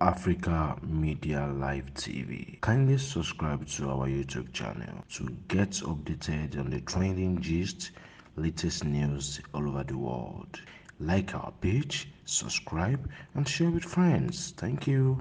Africa Media Live TV. Kindly subscribe to our YouTube channel to get updated on the trending gist, latest news all over the world. Like our page, subscribe, and share with friends. Thank you.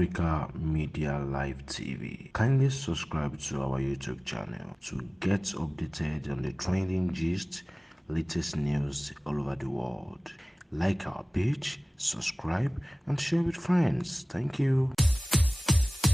Africa Media Live TV. Kindly subscribe to our YouTube channel to get updated on the trending gist, latest news all over the world. Like our page, subscribe, and share with friends. Thank you.